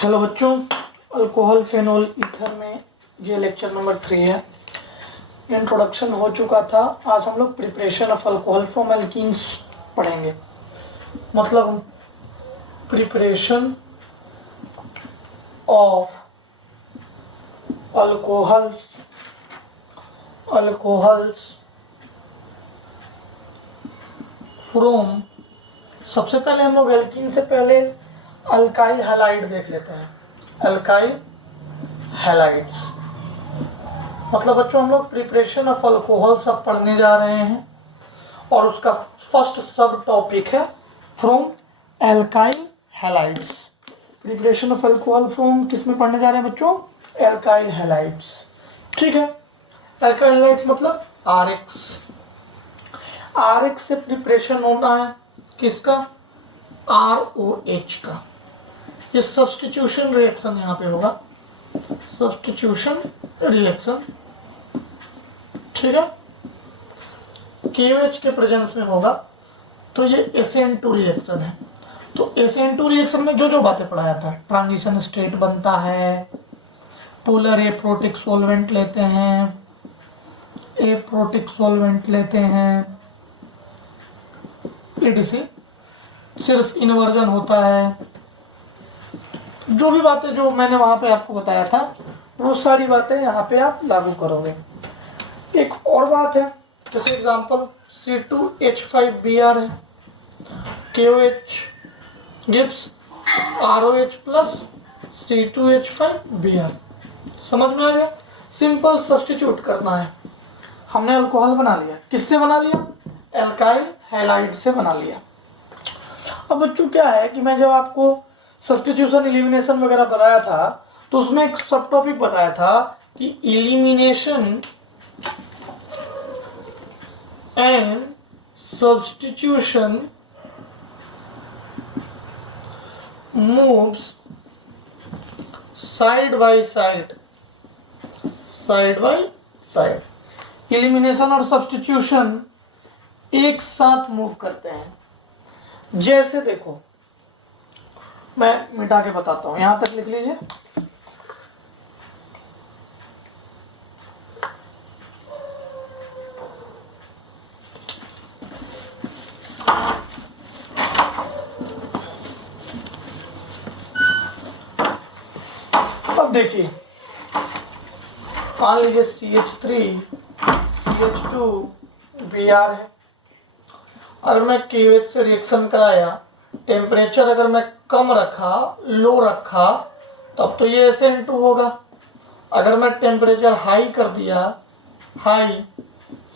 Hello बच्चों, alcohol phenol ether में ये लेक्चर नंबर 3 है। इंट्रोडक्शन हो चुका था। आज हम लोग preparation of alcohol from alkenes पढ़ेंगे। मतलब प्रिपरेशन ऑफ अल्कोहल्स फ्रॉम, सबसे पहले हम लोग एल्कीन से पहले अल्काइल हैलाइड देख लेते हैं। अल्काइल हैलाइड्स मतलब बच्चों हम लोग प्रिपरेशन ऑफ अल्कोहल सब पढ़ने जा रहे हैं और उसका फर्स्ट सब टॉपिक है from alkyl halides. Preparation of alcohol from किस में पढ़ने जा रहे हैं बच्चों? Alkyl halides. ठीक है, अल्काइल हैलाइड्स मतलब आरएक्स से प्रिपरेशन होता है किसका? ROH का। ये सब्स्टिट्यूशन रिएक्शन यहाँ पे होगा, सब्स्टिट्यूशन रिएक्शन। ठीक है, KOH के प्रेजेंस में होगा तो ये SN2 रिएक्शन है। तो SN2 रिएक्शन में जो जो बातें पढ़ाया था, ट्रांजिशन स्टेट बनता है, पोलर एप्रोटिक सॉल्वेंट लेते हैं, EDC सिर्फ इन्वर्जन होता है। जो भी बातें जो मैंने वहां पे आपको बताया था वो सारी बातें यहाँ पे आप लागू करोगे। एक और बात है, जैसे एग्जांपल C2H5Br है, KOH gives ROH plus C2H5Br। समझ में आ गया? सिंपल सब्स्टिट्यूट करना है। हमने अल्कोहल बना लिया, किससे बना लिया? अल्काइल हैलाइड से बना लिया। अब बच्चों क्या है कि मैं जब आपको सब्स्टिट्यूशन एलिमिनेशन वगैरह बताया था तो उसमें एक सब टॉपिक बताया था कि elimination and substitution moves side by side. Elimination और सब्स्टिट्यूशन एक साथ मूव करते हैं। जैसे देखो, मैं मिटा के बताता हूं, यहां तक लिख लीजिए। अब देखिए, मान लीजिए CH3CH2Br है। अगर मैं KOH से रिएक्शन कराया, टेम्परेचर अगर मैं कम रखा, लो रखा, तब तो ये SN2 होगा। अगर मैं टेम्परेचर हाई कर दिया, हाई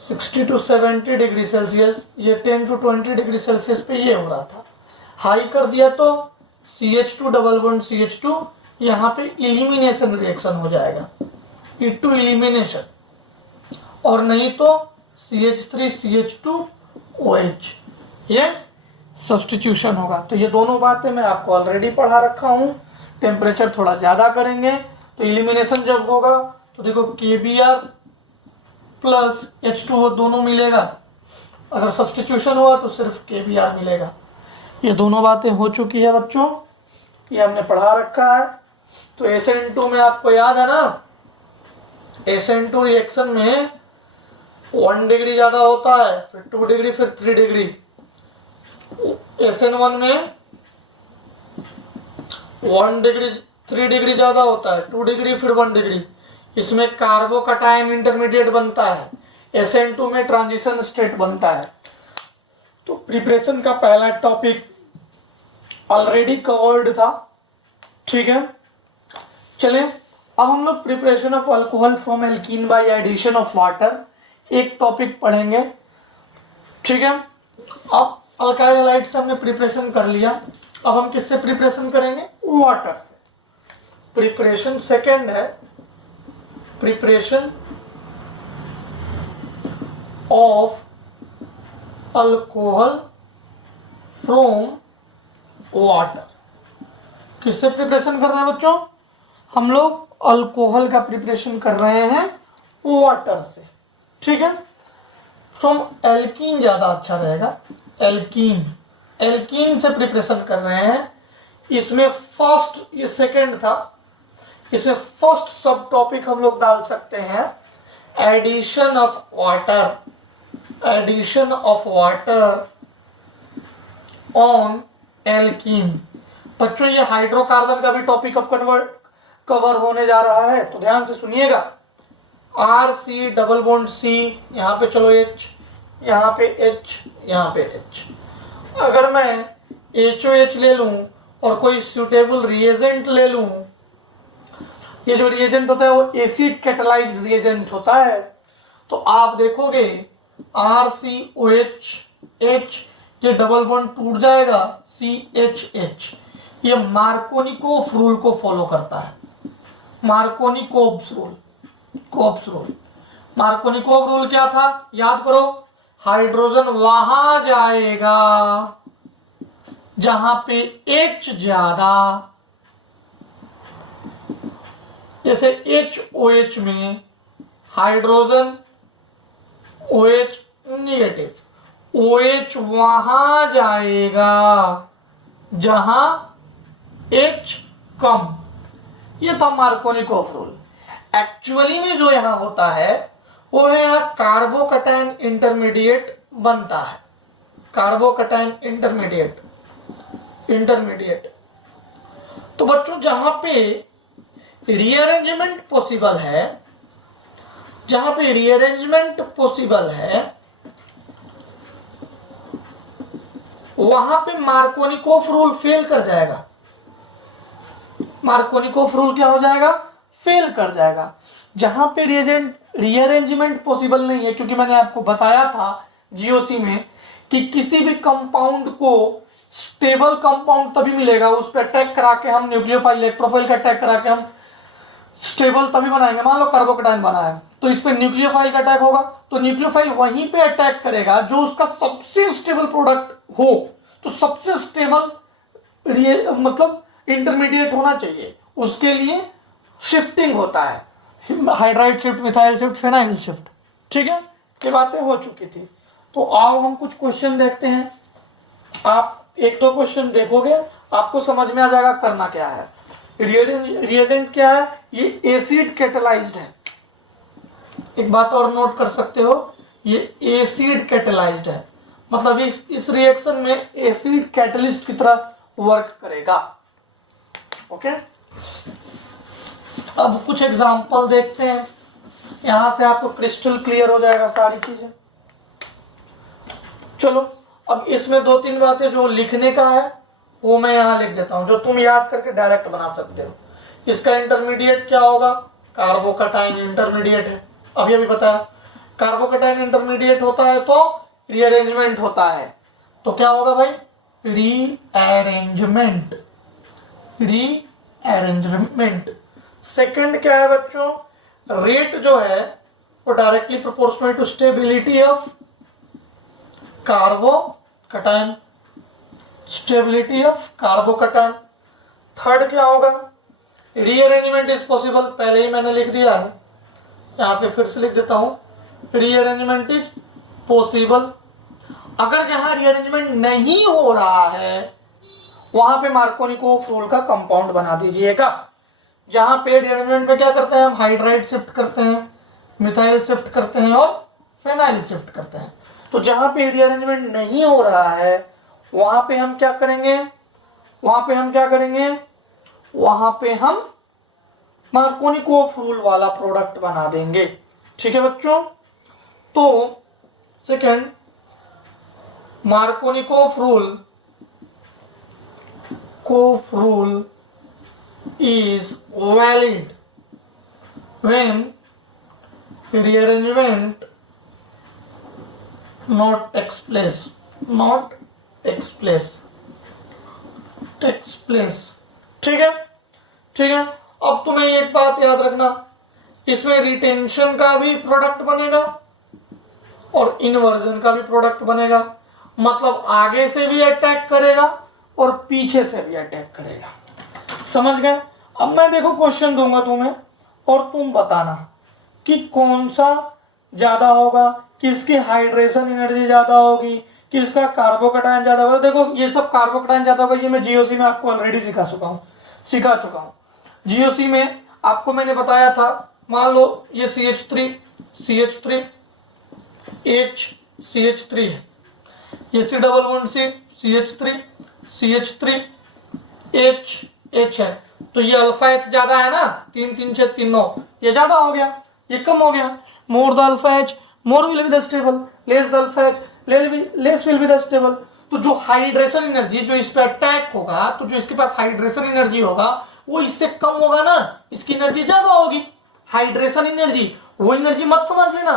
60 to 70 डिग्री सेल्सियस, ये 10 to 20 डिग्री सेल्सियस पे ये हो रहा था। हाई कर दिया तो CH2 डबल बॉन्ड CH2, यहाँ पे इलिमिनेशन रिएक्शन हो जाएगा, E2 इलिमिनेशन, और नहीं तो CH3CH2OH, ये सब्स्टिट्यूशन होगा। तो ये दोनों बातें मैं आपको ऑलरेडी पढ़ा रखा हूं। टेम्परेचर थोड़ा ज्यादा करेंगे तो इलिमिनेशन जब होगा तो देखो KBr प्लस H2O दोनों मिलेगा। अगर सब्स्टिट्यूशन हुआ तो सिर्फ KBr मिलेगा। ये दोनों बातें हो चुकी है बच्चों, ये हमने पढ़ा रखा है। तो SN2 में आपको याद है ना, SN2 रिएक्शन में 1 डिग्री ज्यादा होता है, फिर 2 डिग्री, फिर 3 डिग्री। SN1 में 1 डिग्री 3 डिग्री ज्यादा होता है, 2 डिग्री फिर 1 डिग्री। इसमें कार्बोकटायन इंटरमीडिएट बनता है। SN2 में ट्रांजिशन स्टेट बनता है। तो प्रिपरेशन का पहला टॉपिक ऑलरेडी कवर्ड था। ठीक है, चलें अब हम लोग preparation of alcohol from alkene by addition of water एक टॉपिक पढ़ेंगे। ठीक है, अब अल्काइल हैलाइड से हमने प्रिपरेशन कर लिया। अब हम किससे प्रिपरेशन करेंगे? वाटर से। प्रिपरेशन सेकेंड है, preparation of alcohol from water. किससे प्रिपरेशन कर रहे हैं बच्चों? हम लोग अल्कोहल का प्रिपरेशन कर रहे हैं वाटर से। ठीक है, फ्रॉम एल्कीन ज्यादा अच्छा रहेगा। एल्कीन से प्रिपरेशन कर रहे हैं इसमें फर्स्ट, ये सेकंड था, इसमें फर्स्ट सब टॉपिक हम लोग डाल सकते हैं addition of water, addition of water on alkene. बच्चों ये हाइड्रोकार्बन का भी टॉपिक अब कवर होने जा रहा है, तो ध्यान से सुनिएगा। R C double bond C, यहाँ पे चलो H, यहाँ पे H, यहाँ पे H। अगर मैं HOH ले लूं और कोई सुटेबल रिएजेंट ले लूं, ये जो रिएजेंट होता है वो एसिड कैटलाइज्ड रिएजेंट होता है, तो आप देखोगे RCOH H, ये डबल बॉन्ड टूट जाएगा, CHH। ये मार्कोनिकोफ रूल को फॉलो करता है, Markovnikov's rule, cops rule. Markovnikov rule क्या था, याद करो, हाइड्रोजन वहां जाएगा जहां पे H ज्यादा, जैसे HOH में हाइड्रोजन OH नेगेटिव, OH वहां जाएगा जहां H कम। ये था मार्कोनिकोव रूल। एक्चुअली में जो यहां होता है वो है यहां कार्बोकैटायन इंटरमीडिएट बनता है, कार्बोकैटायन इंटरमीडिएट। तो बच्चों जहां पे रीअरेंजमेंट पॉसिबल है, जहां पे रीअरेंजमेंट पॉसिबल है वहां पे मार्कोनिकोव रूल फेल कर जाएगा। मार्कोनिकोव रूल क्या हो जाएगा, फेल कर जाएगा। जहां पे रीअरेंजमेंट पॉसिबल नहीं है, क्योंकि मैंने आपको बताया था जीओसी में कि किसी भी कंपाउंड को स्टेबल कंपाउंड तभी मिलेगा, उस पर अटैक करा के हम न्यूक्लियोफाइल इलेक्ट्रोफाइल का अटैक करा के हम स्टेबल तभी बनाएंगे। मान लो कार्बोकैटायन बना है तो इस पे न्यूक्लियोफाइल का अटैक होगा, तो न्यूक्लियोफाइल वहीं पे अटैक करेगा जो उसका सबसे स्टेबल प्रोडक्ट हो। तो सबसे स्टेबल मतलब इंटरमीडिएट होना चाहिए, उसके लिए शिफ्टिंग होता है, hydride shift, methyl shift, phenyl shift. ठीक है, ये बातें हो चुकी थी। तो आओ हम कुछ क्वेश्चन देखते हैं। आप एक दो क्वेश्चन देखोगे आपको समझ में आ जाएगा करना क्या है। रिएजेंट क्या है, ये एसिड कैटेलाइज्ड है। एक बात और नोट कर सकते हो, ये एसिड कैटेलाइज्ड है, मतलब इस रिएक्शन में एसिड कैटलिस्ट की तरह वर्क करेगा। ओके, अब कुछ एग्जांपल देखते हैं, यहां से आपको क्रिस्टल क्लियर हो जाएगा सारी चीजें। चलो अब इसमें दो तीन बातें जो लिखने का है वो मैं यहां लिख देता हूं, जो तुम याद करके डायरेक्ट बना सकते हो। इसका इंटरमीडिएट क्या होगा, कार्बोकैटायन इंटरमीडिएट है, अभी अभी बताया। कार्बोकैटायन इंटरमीडिएट होता है तो रीअरेंजमेंट होता है, तो क्या होगा भाई, रीअरेंजमेंट, रीअरेंजमेंट। सेकंड क्या है बच्चों, रेट जो है वो directly proportional to stability of carbocation, stability of carbocation. Third क्या होगा, रीअरेंजमेंट इज पॉसिबल, पहले ही मैंने लिख दिया है, यहां पे फिर से लिख देता हूं, रीअरेंजमेंट इज पॉसिबल। अगर जहां रीअरेंजमेंट नहीं हो रहा है वहां पे मार्कोनिकोव रूल का कंपाउंड बना दीजिएगा। जहां पे रीअरेंजमेंट में क्या करते हैं हम, हाइड्राइड शिफ्ट करते हैं, मिथाइल शिफ्ट करते हैं और फेनाइल शिफ्ट करते हैं। तो जहां पे रीअरेंजमेंट नहीं हो रहा है वहां पे हम क्या करेंगे, वहां पे हम मार्कोनिकोव रूल वाला प्रोडक्ट बना देंगे। ठीक है बच्चों, तो second, Markovnikov rule is valid when rearrangement not takes place, ठीक है। अब तुम्हें एक बात याद रखना, इसमें रिटेंशन का भी प्रोडक्ट बनेगा और इन्वर्जन का भी प्रोडक्ट बनेगा, मतलब आगे से भी अटैक करेगा और पीछे से भी अटैक करेगा। समझ गए। अब मैं देखो क्वेश्चन दूंगा तुम्हें और तुम बताना कि कौन सा ज्यादा होगा, किसकी हाइड्रेशन एनर्जी ज्यादा होगी, कि इसका कार्बोकैटायन ज्यादा होगा। देखो ये सब कार्बोकैटायन ज्यादा होगा, ये मैं जीओसी में आपको ऑलरेडी सिखा चुका हूँ। जीओसी में आपको मैंने बताया था, मान लो ये CH3 CH3 है, ये CH3 है, तो ये अल्फा एच ज्यादा है ना, 3 3 6 3 9, ये ज्यादा हो गया, ये कम हो गया। More the alpha H more will be the stable, less the alpha H less will be the stable. तो जो हाइड्रेशन एनर्जी जो इस पे अटैक होगा, तो जो इसके पास हाइड्रेशन एनर्जी होगा वो इससे कम होगा ना, इसकी एनर्जी ज्यादा होगी। हाइड्रेशन एनर्जी, वो एनर्जी मत समझ लेना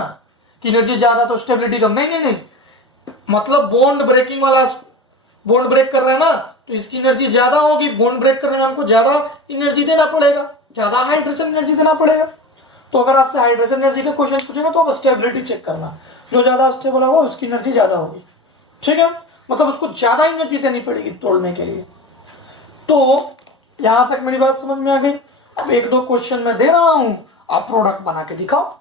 कि एनर्जी ज्यादा तो स्टेबिलिटी कम, नहीं नहीं नहीं, मतलब बॉन्ड ब्रेकिंग वाला, बॉन्ड ब्रेक कर रहा है ना, तो इसकी एनर्जी ज्यादा होगी। बॉन्ड ब्रेक करने में हमको ज्यादा एनर्जी देना पड़ेगा, ज्यादा हाइड्रेशन एनर्जी देना पड़ेगा। तो अगर आपसे हाइड्रेशन एनर्जी का क्वेश्चन पूछेगा तो आप स्टेबिलिटी चेक करना, जो ज्यादा स्टेबल होगा उसकी एनर्जी ज्यादा होगी, ठीक है, मतलब उसको ज्यादा एनर्जी देनी पड़ेगी तोड़ने के लिए। तो यहां तक मेरी बात समझ में आ गई। अब 1-2 क्वेश्चन मैं दे रहा हूं, आप प्रोडक्ट बना के दिखाओ।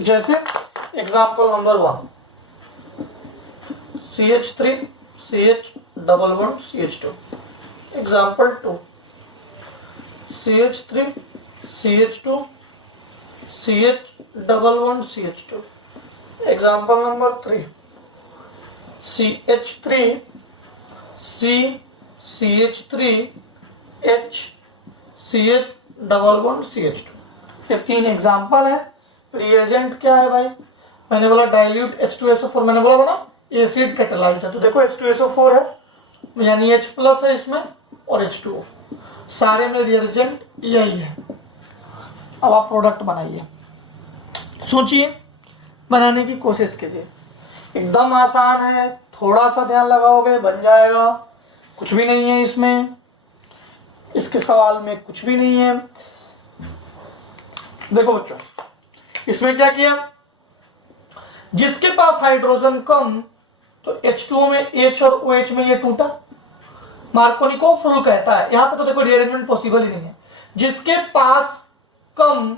जैसे example number 1, CH3 CH11 CH2। Example 2, CH3 CH2 CH11 CH2। Example number 3, CH3 CH3 H CH11 CH2। ये 3 एग्जाम्पल है। रिएजेंट क्या है भाई, मैंने बोला डाइल्यूट H2SO4, मैंने बोला ना एसिड कैटालाइज्ड है, तो देखो H2SO4 है, यानी H प्लस है इसमें और H2O, सारे में रिएजेंट यही है। अब आप प्रोडक्ट बनाइए, सोचिए, बनाने की कोशिश कीजिए, एकदम आसान है, थोड़ा सा ध्यान लगाओगे बन जाएगा, कुछ भी नहीं है इसमें, इसके सवाल में कुछ भी नहीं है। देखो बच्चों, इसमें क्या किया, जिसके पास हाइड्रोजन कम, तो H2O में H और OH में ये टूटा, मार्कोनिकोव रूल कहता है। यहां पे तो देखो रीअरेंजमेंट पॉसिबल ही नहीं है, जिसके पास कम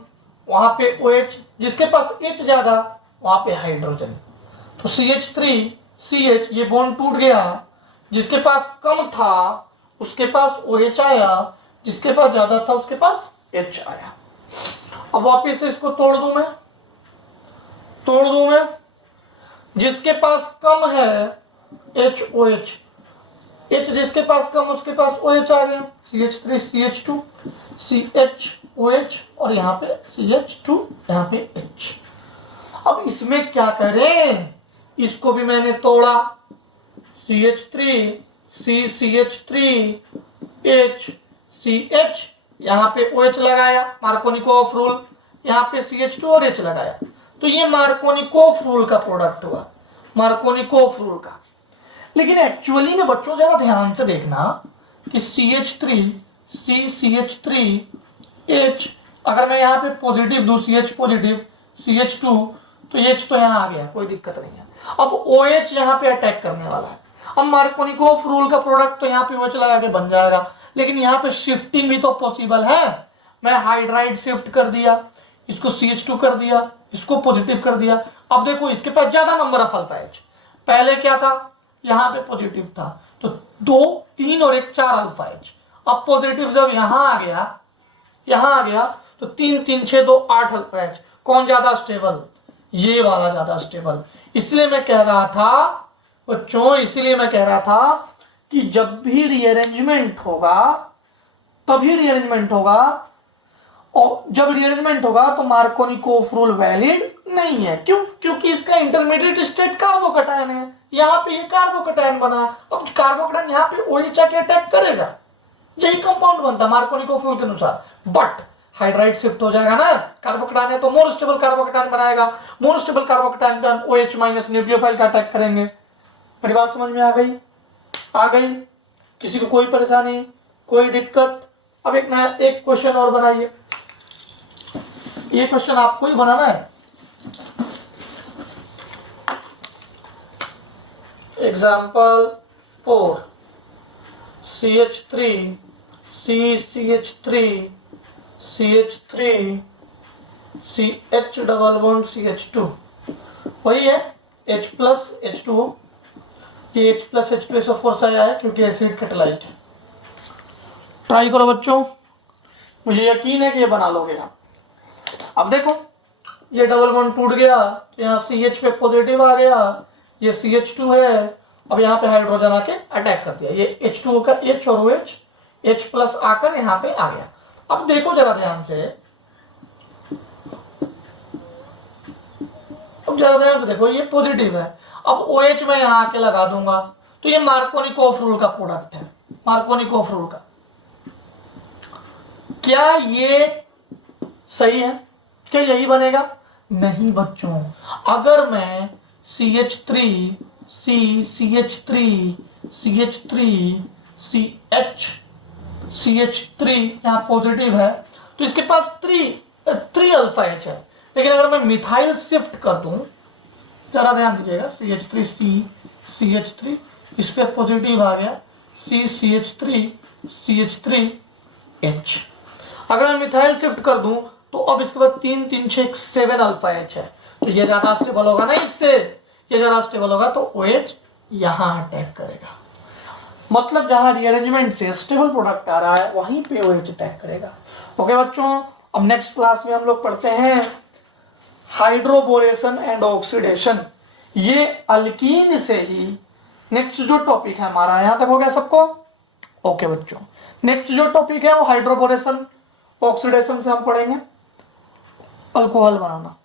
वहां पे OH, जिसके पास H ज्यादा वहां पे हाइड्रोजन, तो CH3 CH ये बॉन्ड टूट गया, जिसके पास कम था उसके पास OH आया, जिसके पास ज्यादा था उसके पास H आया। अब वापिस से इसको तोड़ दूं मैं, जिसके पास कम है HOH, H जिसके पास कम उसके पास OH आ गया, CH3 CH2 CHOH और यहाँ पे CH2 यहाँ पे H। अब इसमें क्या करें, इसको भी मैंने तोड़ा, CH3 CH3 H CH, यहाँ पे OH लगाया, मार्कोनिकोव रूल, यहाँ पे CH2 और H लगाया, तो ये मार्कोनिकोव रूल का प्रोडक्ट हुआ, मार्कोनिकोव रूल का। लेकिन एक्चुअली में बच्चों जरा ध्यान से देखना कि CH3 CH3 H, अगर मैं यहाँ पे पॉजिटिव दूं, CH पॉजिटिव CH2, तो H तो यहाँ आ गया, कोई दिक्कत नहीं है। अब OH यहाँ पे अटैक करने वाला है, अब मार्कोनिकोव रूल का प्रोडक्ट तो यहाँ पे OH लगा के बन जाएगा, लेकिन यहाँ पे शिफ्टिंग भी तो पॉसिबल है। मैं हाइड्राइड शिफ्ट कर दिया, इसको CH2 कर दिया, इसको पॉजिटिव कर दिया। अब देखो इसके पास ज्यादा नंबर ऑफ अल्फा H, पहले क्या था, यहाँ पे पॉजिटिव था, तो 2 3 और 1 4 अल्फा H। अब पॉजिटिव जब यहाँ आ गया तो 3 3 6 2 8 अल्फा H। कौन ज्यादा स्टेबल, ये वाला ज्यादा स्टेबल। इसलिए मैं कह रहा था बच्चों, इसीलिए मैं कह रहा था कि जब भी रीअरेंजमेंट होगा तभी रीअरेंजमेंट होगा, और जब रीअरेंजमेंट होगा तो मार्कोनिकोव रूल वैलिड नहीं है। क्यों, क्योंकि इसका इंटरमीडिएट स्टेट कार्बोकैटायन है, यहाँ पे ये कार्बोकैटायन बना, अब कार्बोकैटायन यहाँ पे OH आके अटैक करेगा, यही कंपाउंड बनता मार्कोनिकोव रूल के अनुसार। बट हाइड्राइड शिफ्ट हो जाएगा ना, कार्बोकैटायन है तो मोर स्टेबल कार्बोकैटायन बनाएगा, मोर स्टेबल कार्बोकैटायन पे हम OH माइनस न्यूक्लियोफाइल का अटैक करेंगे। मेरी बात समझ में आ गई? किसी को कोई परेशानी, कोई दिक्कत? अब एक नया एक क्वेश्चन और बनाइए, ये क्वेश्चन आपको ही बनाना है। Example 4, CH3 CH3 CH3 CH double bond CH2, वही है H प्लस H2O। ये H प्लस H2 से फोर्स आया है क्योंकि एसिड कैटालाइज्ड है। ट्राई करो बच्चों, मुझे यकीन है कि ये बना लोगे आप। अब देखो ये डबल बॉन्ड टूट गया, यहाँ CH पे पॉजिटिव आ गया, ये CH2 है, अब यहाँ पे हाइड्रोजन आके अटैक कर दिया, ये H2O का H और OH, H प्लस आकर यहाँ पे आ गया। अब देखो जरा ध्यान से, अब जरा ध्यान से देखो, ये पॉजिटिव है, अब OH मैं यहाँ आके लगा दूंगा तो ये मार्कोनिकोफ रूल का प्रोडक्ट है, मार्कोनिकोफ रूल का। क्या ये सही है? क्या यही बनेगा? नहीं बच्चों, अगर मैं CH3 C CH3 CH3 CH CH3 यहाँ पॉजिटिव है तो इसके पास 3 अल्फा H है, लेकिन अगर मैं मिथाइल शिफ्ट कर दूं, जरा ध्यान दीजिएगा, CH3 C CH3 इस पे पॉजिटिव आ गया, C CH3 CH3 H। अगर मैं मिथाइल शिफ्ट कर दूं तो अब इसके बाद 3 3 6 7 अल्फा H है, तो ये ज्यादा स्टेबल होगा ना, इससे ये ज्यादा स्टेबल होगा तो OH यहां अटैक करेगा। मतलब जहां रीअरेंजमेंट से स्टेबल प्रोडक्ट आ रहा है वहीं पे OH अटैक करेगा। ओके बच्चों, अब नेक्स्ट क्लास में हम लोग पढ़ते हैं हाइड्रोबोरेशन एंड ऑक्सीडेशन। ये अल्कीन से ही नेक्स्ट जो टॉपिक है हमारा, यहां तक हो गया सबको? ओके बच्चों, नेक्स्ट जो टॉपिक है वो हाइड्रोबोरेशन ऑक्सीडेशन से हम पढ़ेंगे अल्कोहल बनाना।